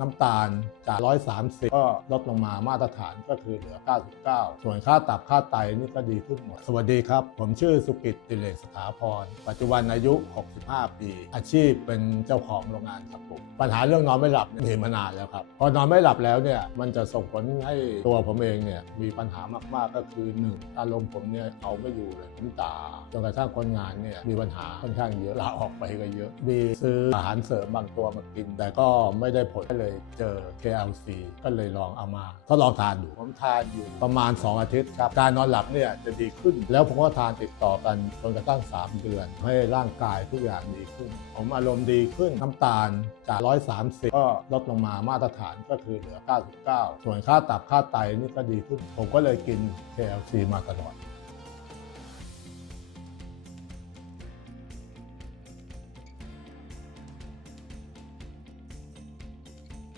น้ำตาลจาก 130 ก็ลดลงมามาตรฐานก็คือเหลือ 99 ส่วนค่าตับค่าไตนี่ก็ดีขึ้นหมด สวัสดีครับ ผมชื่อสุกิตติเลสถาพร ปัจจุบันอายุ 65 ปี อาชีพเป็นเจ้าของโรงงานถักผมปัญหาเรื่องนอนไม่หลับเนี่ยมีมานานแล้วครับ พอนอนไม่หลับแล้วเนี่ยมันจะส่งผลให้ตัวผมเองเนี่ยมีปัญหามาก ๆ ก็คือหนึ่งอารมณ์ผมเนี่ยเอาไม่อยู่เลยผมด่าจนกระทั่งคนงานเนี่ยมีปัญหาค่อนข้างเยอะลาออกไปก็เยอะ มีซื้ออาหารเสริมบางตัวมากิน แต่ก็ไม่ได้ผลก็เลยเจอ KLC ก็เลยลองเอามาทดลองทานดูผมทานอยู่ประมาณ 2 อาทิตย์ครับการนอนหลับเนี่ยจะดีขึ้น แล้วผมก็ทานติดต่อกันจนกระทั่ง 3 เดือน ให้ร่างกายทุกอย่างดีขึ้น ผมอารมณ์ดีขึ้นน้ำตาลจาก 130 ก็ลดลงมามาตรฐานก็คือเหลือ 99 ส่วนค่าตับค่าไตนี่ก็ดีขึ้น ผมก็เลยกิน KLC มาตลอด